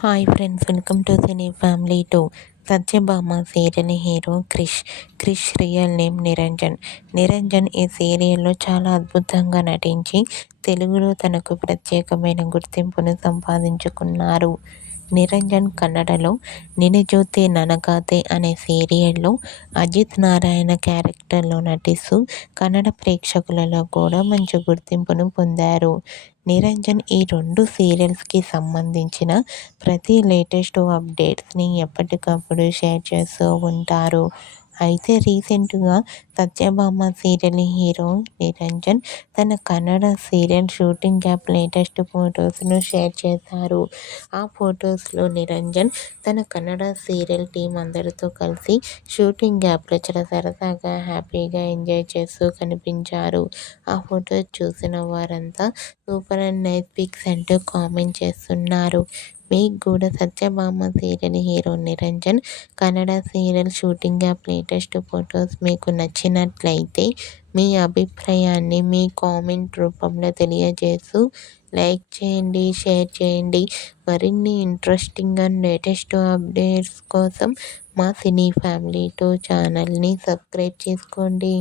Hi friends, welcome to cine family 2. Satyabhama serial hero Krish real name Niranjan ఈ సీరియల్లో చాలా అద్భుతంగా నటించి తెలుగులో తనకు ప్రత్యేకమైన గుర్తింపును సంపాదించుకున్నారు. నిరంజన్ కన్నడలో 'నినజోతే ನನಗಾತೆ' అనే సీరియల్లో అజిత్ నారాయణ క్యారెక్టర్లో నటిస్తూ కన్నడ ప్రేక్షకులలో కూడా మంచి గుర్తింపును పొందారు. నిరంజన్ ఈ 2 సీరియల్స్కి సంబంధించిన ప్రతి లేటెస్ట్ అప్డేట్స్ని ఎప్పటికప్పుడు షేర్ చేస్తూ ఉంటారు. అయితే రీసెంట్గా సత్యభామ సీరియల్ హీరో నిరంజన్ తన Kannada serial shooting gap latest ఫొటోస్ను షేర్ చేశారు. ఆ ఫొటోస్లో నిరంజన్ తన కన్నడ సీరియల్ టీం అందరితో కలిసి షూటింగ్ గ్యాప్లో చాలా సరదాగా హ్యాపీగా ఎంజాయ్ చేస్తూ కనిపించారు. ఆ ఫొటోస్ చూసిన వారంతా సూపర్ అండ్ నైస్ పిక్స్ అంటూ కామెంట్ చేస్తున్నారు. మీకు కూడా Satyabhama serial hero Niranjan Kannada serial shooting gap latest photos మీకు నచ్చినట్లయితే మీ అభిప్రాయాన్ని మీ కామెంట్ రూపంలో తెలియజేస్తూ లైక్ చేయండి, షేర్ చేయండి. మరిన్ని ఇంట్రెస్టింగ్ అండ్ లేటెస్ట్ అప్డేట్స్ కోసం మా సినీ ఫ్యామిలీ 2 ఛానల్ని సబ్స్క్రైబ్ చేసుకోండి.